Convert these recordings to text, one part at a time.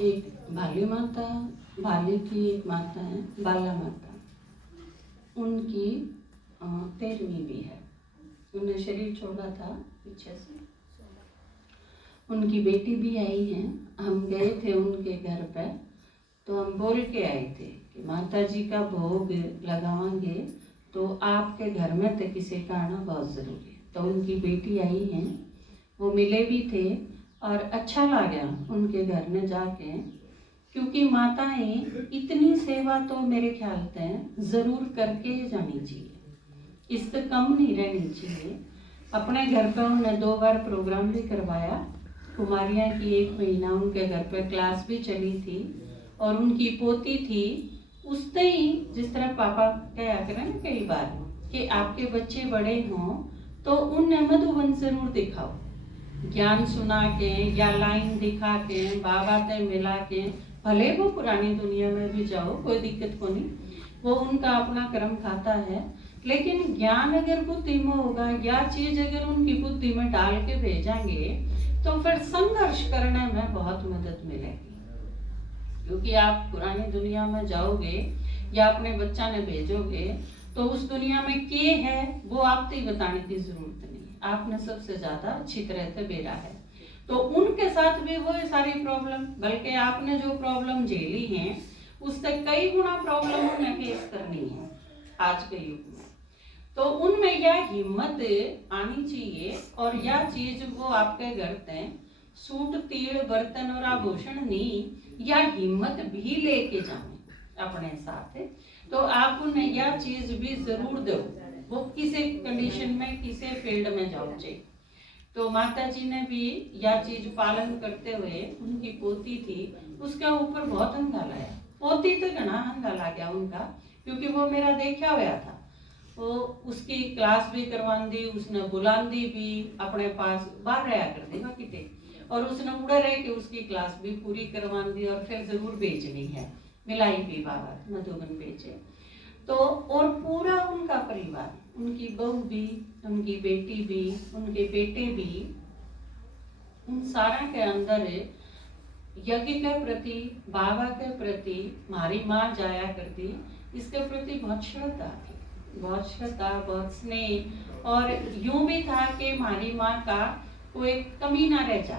एक भाली माता, भाली की एक माता है बाला माता, उनकी 13वीं भी है। उन्हें शरीर छोड़ा था पीछे से। उनकी बेटी भी आई है। हम गए थे उनके घर पे, तो हम बोल के आए थे कि माता जी का भोग लगावांगे तो आपके घर में तो किसी का आना बहुत ज़रूरी है। तो उनकी बेटी आई है, वो मिले भी थे और अच्छा लगा उनके घर में जाके, क्योंकि माताएं इतनी सेवा तो मेरे ख्याल से ज़रूर करके जानी चाहिए, इससे कम नहीं रहनी चाहिए। अपने घर पर उन्होंने 2 बार प्रोग्राम भी करवाया। कुमारियाँ की 1 महीना उनके घर पे क्लास भी चली थी, और उनकी पोती थी उससे ही, जिस तरह पापा कहा करें ना कई बार कि आपके बच्चे बड़े हों तो उन्हें मधुबन जरूर दिखाओ, ज्ञान सुना के या लाइन दिखा के बाबा ते मिला के, भले वो पुरानी दुनिया में भी जाओ कोई दिक्कत को नहीं, वो उनका अपना कर्म खाता है, लेकिन ज्ञान अगर बुद्धि में होगा या चीज अगर उनकी बुद्धि में डाल के भेजेंगे तो फिर संघर्ष करने में बहुत मदद मिलेगी। क्योंकि आप पुरानी दुनिया में जाओगे या अपने बच्चा ने भेजोगे तो उस दुनिया में क्या है वो आपको ही बताने की जरूरत नहीं, आपने सबसे ज्यादा अच्छी तरह से बेरा है। तो उनके साथ भी वो सारी प्रॉब्लम, बल्कि आपने जो प्रॉब्लम झेली है उससे कई गुना प्रॉब्लम उन्हें फेस करनी है आज के युग में। तो उनमें यह हिम्मत आनी चाहिए, और यह चीज वो आपके घर से सूट तीड़ बर्तन और आभूषण नहीं, या हिम्मत भी लेके जाए अपने साथ, तो आप उन्हें यह चीज भी जरूर दो, वो किसी कंडीशन में किसी फील्ड में जाओ चाहिए। तो माता जी ने भी यह चीज पालन करते हुए, उनकी पोती थी उसके ऊपर बहुत हंगा लाया, पोती तो घना हंगा ला गया उनका, क्योंकि वो मेरा देखा हुआ था। वो उसकी क्लास भी करवांदी, उसने बुलांदी भी अपने पास, बाहर रहा कर देगा किते, और उसने उड़ा रहे कि उसकी क्लास भी पूरी करवांदी और फिर जरूर बेचनी है, मिलाई भी बाबा मधुबन बेचे। तो और पूरा उनका परिवार, उनकी बहू भी, उनकी बेटी भी, उनके बेटे भी, उन सारा के अंदर यज्ञ के प्रति, बाबा के प्रति, हमारी माँ जाया करती, इसके प्रति बहुत श्रद्धा थी, बहुत श्रद्धा, बहुत स्नेह। और यूं भी था कि हमारी माँ का कोई कमी ना रह जा,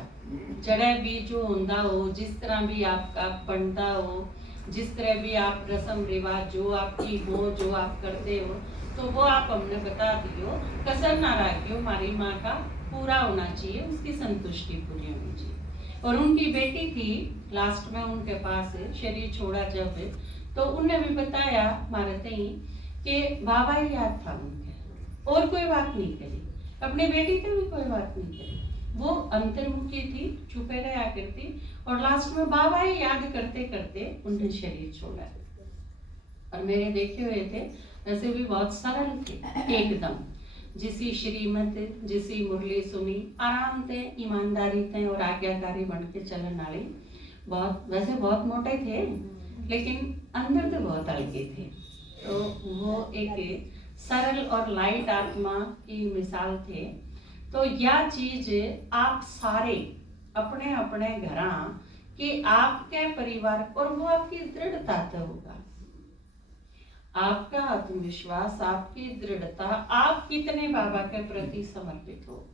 जड़े भी जो होंदा हो, जिस तरह भी आपका बनता हो, जिस तरह भी आप रस्म रिवाज जो आपकी हो, जो आप करते हो, तो वो आप हमने बता दियो, कसर ना रखियो, हमारी माँ का पूरा होना चाहिए, उसकी संतुष्टि पूरी होनी चाहिए। और उनकी बेटी थी लास्ट में उनके पास शरीर छोड़ा जब, तो उनने भी बताया हमारे तई कि बाबा ही याद था उनके, और कोई बात नहीं करी, अपनी बेटी से भी कोई बात नहीं करी, वो अंतर्मुखी थी, छुपे रहा करती, और लास्ट में बाबा ही याद करते करते उन्हें शरीर छोड़ा। और मेरे देखे हुए थे वैसे भी बहुत सरल थे एकदम, जिसी श्रीमत जिसी मुरली सुनी, आराम थे, ईमानदारी थे और आज्ञाकारी बन के चलन वाले, बहुत वैसे बहुत मोटे थे लेकिन अंदर तो बहुत हल्के थे। तो वो एक सरल और लाइट आत्मा की मिसाल थे। तो यह चीज आप सारे अपने अपने घर कि आपके परिवार, और वो आपकी दृढ़ता तो होगा, आपका आत्मविश्वास, आपकी दृढ़ता, आप कितने बाबा के प्रति समर्पित हो,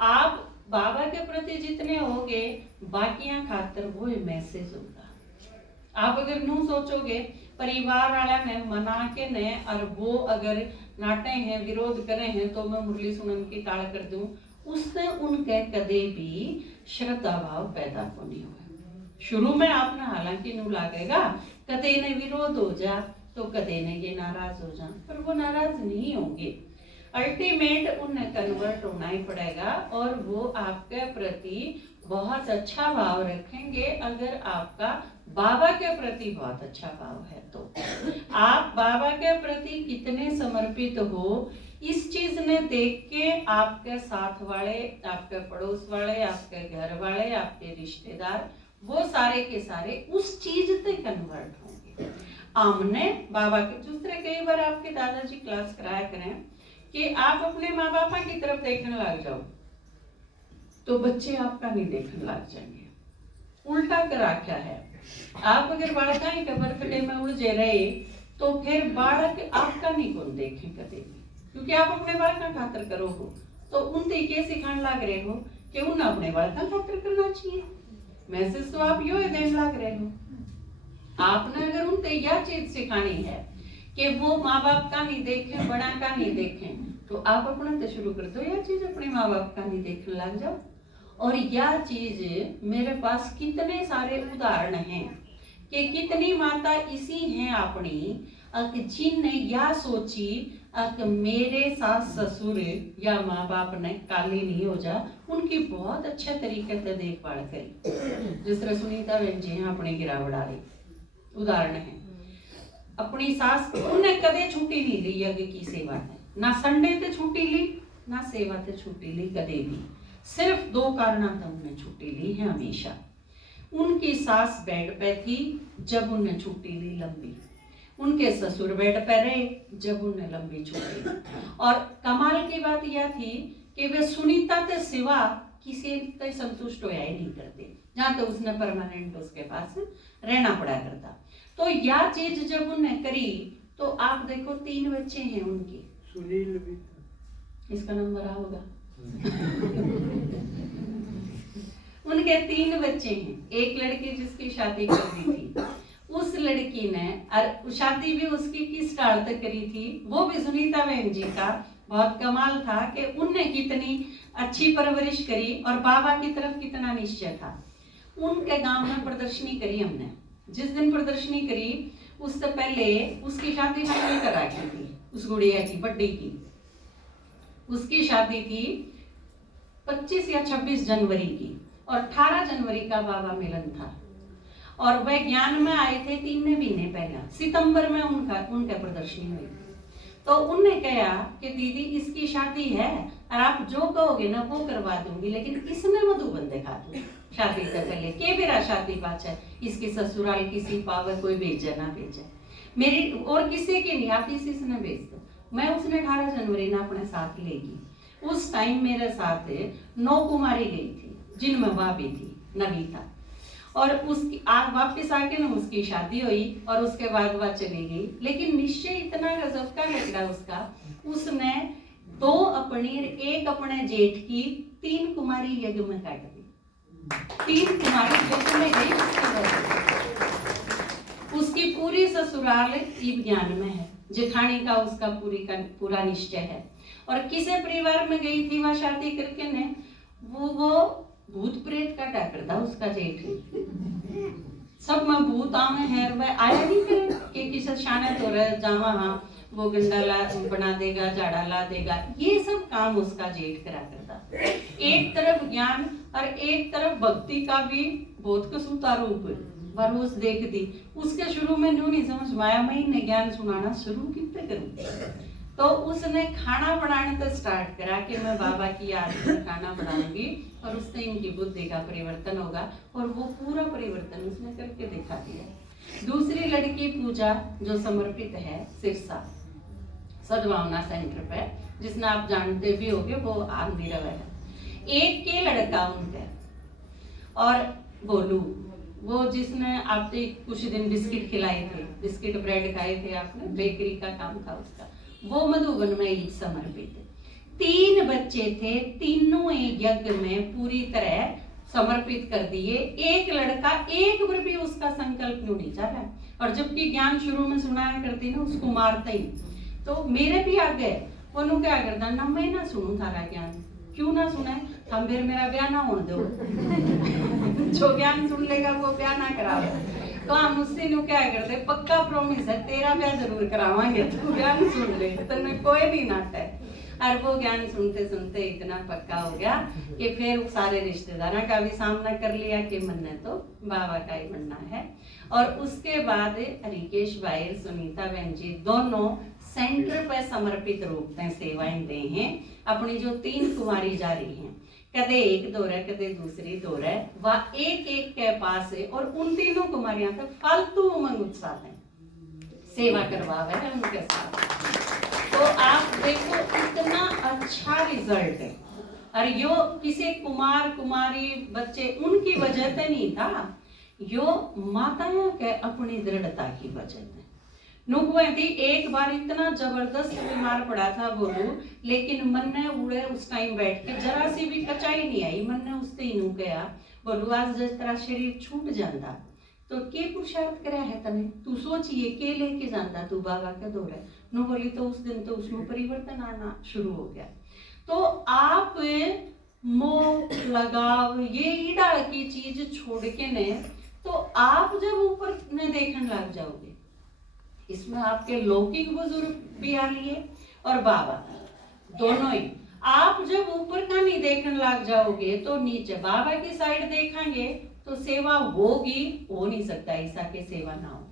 आप बाबा के प्रति जितने होगे बाकियां खातर वो मैसेज होगा। आप अगर नू सोचोगे परिवार वाला ने मना के ने और वो अगर नाटे हैं, विरोध करे हैं, तो मैं मुरली सुनन की टाल कर दूं, उससे उनके कदे भी श्रद्धा भाव पैदा को नहीं हुआ। शुरू में आपने हालांकि नू लागेगा कदे ने विरोध हो जा तो कदे ने ये नाराज हो जा, पर वो नाराज नहीं होंगे, अल्टीमेट उन्हें कन्वर्ट होना ही पड़ेगा, और वो आपके प्रति बहुत अच्छा भाव रखेंगे। अगर आपका बाबा के प्रति बहुत अच्छा भाव है तो आप बाबा के प्रति कितने समर्पित हो, इस चीज ने देख के आपके साथ वाले, आपके पड़ोस वाले, आपके घर वाले, आपके रिश्तेदार, वो सारे के सारे उस चीज से कन्वर्ट होंगे। आमने बाबा के दूसरे, कई बार आपके दादाजी क्लास कराया करें कि आप अपने माँ बापा की तरफ देखने लग जाओ तो बच्चे आपका नहीं देखने लग जाएंगे, उल्टा कर रखा है। आप अगर बालका के बर्थडे में उलझे रहे तो फिर बालक आपका नहीं कौन देखे कदे भी, क्योंकि आप अपने बालका खातर करो हो तो उनसे क्या सिखाने लग रहे हो कि उन अपने बालका खातर करना चाहिए। मैसेज तो आप यो देने लग रहे हो। आपने अगर उनसे यह चीज सिखानी है कि वो माँ बाप का नहीं देखें, बड़ा का नहीं देखें, तो आप अपना तो शुरू कर दो यह चीज अपने माँ बाप का नहीं देखने लग जाओ। और यह चीज मेरे पास कितने सारे उदाहरण हैं कि कितनी माता इसी हैं अपनी जिनने यह सोची कि मेरे सास ससुर या माँ बाप ने काले नहीं हो जा, उनकी बहुत अच्छे तरीके से देखभाल करी। जिस तरह सुनीता बहन जी हैं अपने गिरावड़ारी उदाहरण है। अपनी सास उन्हें कदे छुट्टी नहीं ली यज्ञ की सेवा है, ना संडे ते छुट्टी ली ना सेवा ते छुट्टी ली कदे भी। सिर्फ 2 कारण तो उन्हें छुट्टी ली है हमेशा। उनकी सास बेड पे थी जब उन्हें छुट्टी ली लंबी, उनके ससुर बेड पे रहे जब उन्हें लंबी छुट्टी ली। और कमाल की बात यह थी कि वे सुनीता के सिवा किसी से संतुष्ट होया ही नहीं करते, जहाँ तो उसने परमानेंट उसके पास रहना पड़ा करता। तो यह चीज जब उन्हें करी तो आप देखो 3 बच्चे हैं उनके। सुनील भी इसका नंबर आ होगा। उनके 3 बच्चे हैं। एक लड़की जिसकी शादी कर दी थी, उस लड़की ने और शादी भी उसकी किस साल तक करी थी, वो भी सुनीता बहन जी का बहुत कमाल था कि उनने कितनी अच्छी परवरिश करी और बाबा की तरफ कितना निश्चय था। उनके गांव में प्रदर्शनी करी हमने। जिस दिन प्रदर्शनी करी उससे पहले उसकी शादी फाइनल कर रखी थी, उस गुड़िया की बड्डी की। उसकी शादी थी 25 या 26 जनवरी की और 18 जनवरी का बाबा मिलन था। और वह ज्ञान में आए थे 3 महीने पहला, सितंबर में उनका प्रदर्शनी हुई। तो उनने कहा कि दीदी इसकी शादी है और आप जो कहोगे ना वो करवा दूंगी, लेकिन इसने मधुबन दिखा दो शादी से पहले के मेरा शादी बात है, इसकी ससुराल किसी पावर कोई भेजे ना भेजे, मेरी और किसी की नहीं, आप इसी से भेज दो। मैं उसने 18 जनवरी ना अपने साथ लेगी। उस टाइम मेरे साथ 9 कुमारी गई थी जिनमें भाभी थी नवीता, और उसकी वापस आके ना उसकी शादी हुई और उसके बाद वह चली गई। लेकिन निश्चय इतना गजब का लग उसका, उसने 2 अपनी 1 अपने जेठ की 3 कुमारी यज्ञ में काट दी। 3 कुमारी यज्ञ में गई उसकी पूरी ससुराल इब ज्ञान में है, जेठानी का उसका पूरा निश्चय है। और किसे परिवार में गई थी वह शादी करके ने, वो भूत प्रेत का डर था उसका जेठ। सब में भूत आवे हैं, वह आया नहीं करे कि किसी शाने तो रह जावा, हाँ वो गंदा ला बना देगा, झाड़ा ला देगा, ये सब काम उसका जेठ करा करता। एक तरफ ज्ञान और एक तरफ भक्ति का भी बहुत कसूता रूप रोज देख दी। उसके शुरू में न्यू नहीं समझ माया में ही ज्ञान सुनाना शुरू कितने करूँ, तो उसने खाना बनाने तो स्टार्ट करा कि मैं बाबा की याद में खाना बनाऊंगी और उससे इनकी बुद्धि का परिवर्तन होगा, और वो पूरा परिवर्तन उसने करके दिखा दिया। दूसरी लड़की पूजा जो समर्पित है सिरसा सद्भावना सेंटर पे, जिसने आप जानते भी होंगे, वो आंधीरव है। एक के लड़का उनके और गोलू, वो जिसने आपसे कुछ दिन बिस्किट खिलाए थे, बिस्किट ब्रेड खाए थे आपने, बेकरी का काम था उसका, वो मधुबन में ही समर्पित। 3 बच्चे थे, तीनों एक यज्ञ में पूरी तरह समर्पित कर दिए। एक लड़का एक बार भी उसका संकल्प क्यों नहीं चला, और जबकि ज्ञान शुरू में सुनाया करती ना उसको मारते ही, तो मेरे भी आ गए वो क्या करता ना, मैं ना सुनूं थारा ज्ञान, क्यों ना सुने, हम फिर मेरा ब्याह ना होने दो। जो ज्ञान सुन लेगा वो ब्याह ना करा, तो हम उससे नु क्या करते, पक्का प्रॉमिस है तेरा ब्याह जरूर करावांगे, तू ज्ञान सुन ले, तेने कोई नहीं नाटा है। और वो ज्ञान सुनते सुनते इतना पक्का हो गया कि फिर सारे रिश्तेदारों का भी सामना कर लिया कि मन्ने तो बाबा का ही बनना है। और उसके बाद हरिकेश भाई सुनीता बहन जी दोनों सेंटर पर समर्पित रूप से सेवाएं दे हैं। अपनी जो 3 कुमारी जा रही हैं, कदे एक दौर है कदे दूसरी दौर है, वह एक एक के पास है, और उन तीनों कुमारियां तो फालतू उमंग उत्साह है, सेवा करवावे है उनके साथ। तो आप देखो इतना अच्छा रिजल्ट है। और यो किसी कुमार कुमारी बच्चे उनकी वजह से नहीं था, यो माताया के अपनी दृढ़ता की वजह है। नुकवती एक बार इतना जबरदस्त बीमार पड़ा था बोलू, लेकिन मन ने उड़े उस टाइम बैठ के जरा सी भी कचाई नहीं आई। मन ने उसते ही नु गया बोलू आज जिस तरह शरीर छूट जाता तो के पुरुषार्थ करे है तने, तू सोचिए के लेके जाता तू बाबा के दौरे नु बोली। तो उस दिन तो उसमें परिवर्तन आना शुरू हो गया। तो आप मोह लगाव ये ईडाल की चीज छोड़ के ने, तो आप जब ऊपर ने देखने लग जाओगे, इसमें आपके लौकिक बुजुर्ग भी आ लिए और बाबा दोनों ही। आप जब ऊपर का नहीं देखने लग जाओगे तो नीचे बाबा की साइड देखेंगे तो सेवा होगी, हो नहीं सकता ऐसा के सेवा ना हो,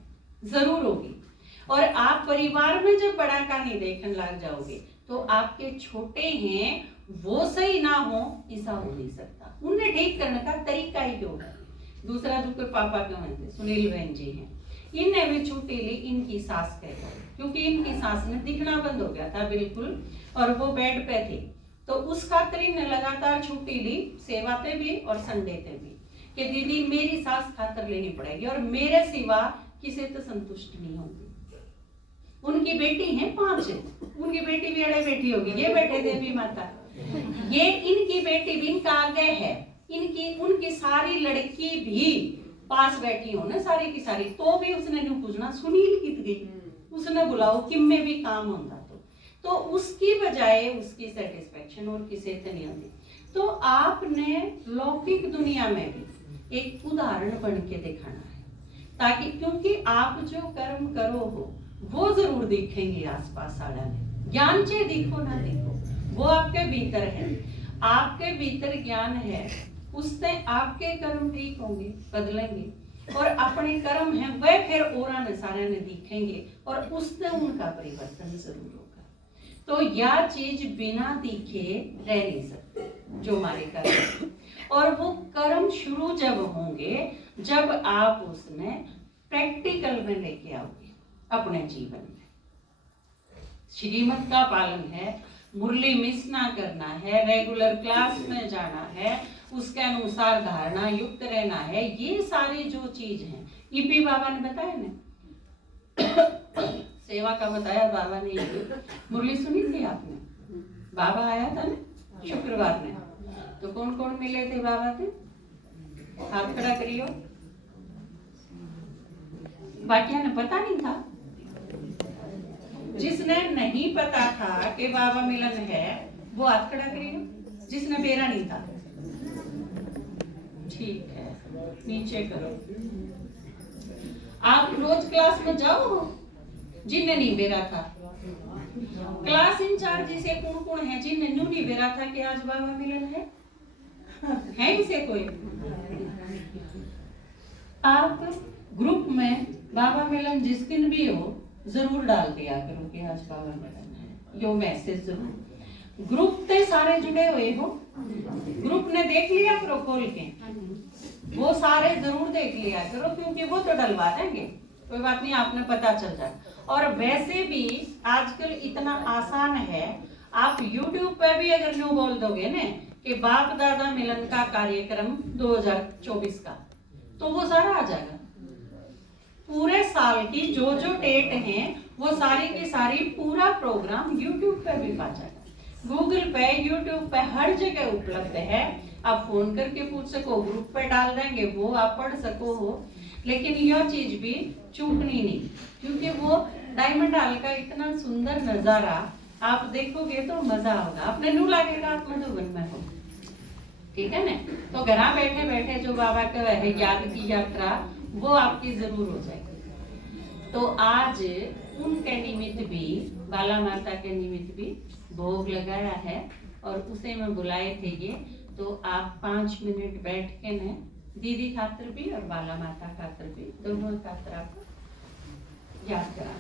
जरूर होगी। और आप परिवार में जब बड़ा का नहीं देखने लग जाओगे तो आपके छोटे हैं वो सही ना हो, ऐसा हो नहीं सकता। उन्हें ठीक करने का तरीका ही क्यों है। दूसरा जो पापा के मन सुनील बहन जी हैं, इनने भी छुट्टी ली इनकी सास के घर, क्योंकि इनकी सास ने दिखना बंद हो गया था बिल्कुल और वो बेड पे थी। तो उस खातिर इन्हें लगातार छुट्टी ली, सेवा पे भी और संडे पे भी, कि दीदी मेरी सास खातर लेनी पड़ेगी और मेरे सिवा किसी तो संतुष्ट नहीं होगी। उनकी बेटी है 5, उनकी बेटी भी अड़े बेटी होगी, ये बैठे देवी माता, ये इनकी बेटी भी इनका आगे है, इनकी उनकी सारी लड़की भी पास बैठी हो ना सारी की सारी, तो भी उसने नहीं पूछना सुनील कित गई, उसने बुलाओ कि में भी काम होता तो उसकी बजाय उसकी सेटिस्फेक्शन और किसी से नहीं होती। तो आपने लौकिक दुनिया में भी एक उदाहरण बन के दिखाना है, ताकि क्योंकि आप जो कर्म करो हो वो जरूर दिखेंगे आसपास वाला में। ज्ञान चाहे दिखो ना दिखो, वो आपके भीतर है, आपके भीतर ज्ञान है, उससे आपके कर्म ठीक होंगे, बदलेंगे और अपने कर्म हैं वह फिर और सारे ने दिखेंगे और उससे उनका परिवर्तन जरूर होगा। तो यह चीज बिना दिखे रह नहीं सकती जो हमारे कर्म, और वो कर्म शुरू जब होंगे जब आप उसने प्रैक्टिकल में लेके आओगे अपने जीवन में। श्रीमत का पालन है, मुरली मिस ना करना है, रेगुलर क्लास में जाना है, उसके अनुसार धारणा युक्त रहना है, ये सारी जो चीज है ईपी बाबा ने बताया ना सेवा का बताया बाबा ने। मुरली सुनी थी आपने, बाबा आया था ना शुक्रवार में, तो कौन कौन मिले थे बाबा से, हाथ खड़ा करियो। बाकिया ने पता नहीं था, जिसने नहीं पता था कि बाबा मिलन है वो हाथ खड़ा करियो, जिसने बेरा नहीं था ठीक है नीचे करो। आप रोज क्लास में जाओ, जिनने नहीं बेरा था क्लास इंचार्ज से कौन कौन है जिनने न्यू नहीं बेरा था कि आज बाबा मिलन है इसे कोई। आप ग्रुप में बाबा मिलन जिस दिन भी हो जरूर डाल दिया करो कि आज बाबा मिलन है, यो मैसेज जरूर। ग्रुप से सारे जुड़े हुए हो, ग्रुप ने देख लिया करो खोल के, वो सारे जरूर देख लिया करो, क्योंकि वो तो डलवा देंगे, कोई बात नहीं, आपने पता चल जाए। और वैसे भी आजकल इतना आसान है, आप YouTube पे भी अगर न्यू बोल दोगे ना कि बाप दादा मिलन का कार्यक्रम 2024 का, तो वो सारा आ जाएगा। पूरे साल की जो जो डेट हैं वो सारी की सारी पूरा प्रोग्राम YouTube पे भी पा जाएगा। गूगल पे, YouTube पे हर जगह उपलब्ध है, आप फोन करके पूछ सको, ग्रुप पे डाल देंगे, वो आप पढ़ सको हो। लेकिन यह चीज भी चूकनी नहीं, क्योंकि वो डायमंड हॉल का इतना सुंदर नजारा आप देखोगे तो मजा होगा, अपने नू लगेगा आप मधुबन में हो, ठीक है ना। तो घर बैठे बैठे जो बाबा का है याद की यात्रा वो आपकी जरूर हो जाएगी। तो आज उनके निमित्त भी, बाला माता के निमित्त भी भोग लगाया है और उसे में बुलाए थे ये, तो आप 5 मिनट बैठ के न दीदी खातिर भी और बाला माता खातिर भी, दोनों खातिर आपको याद करा।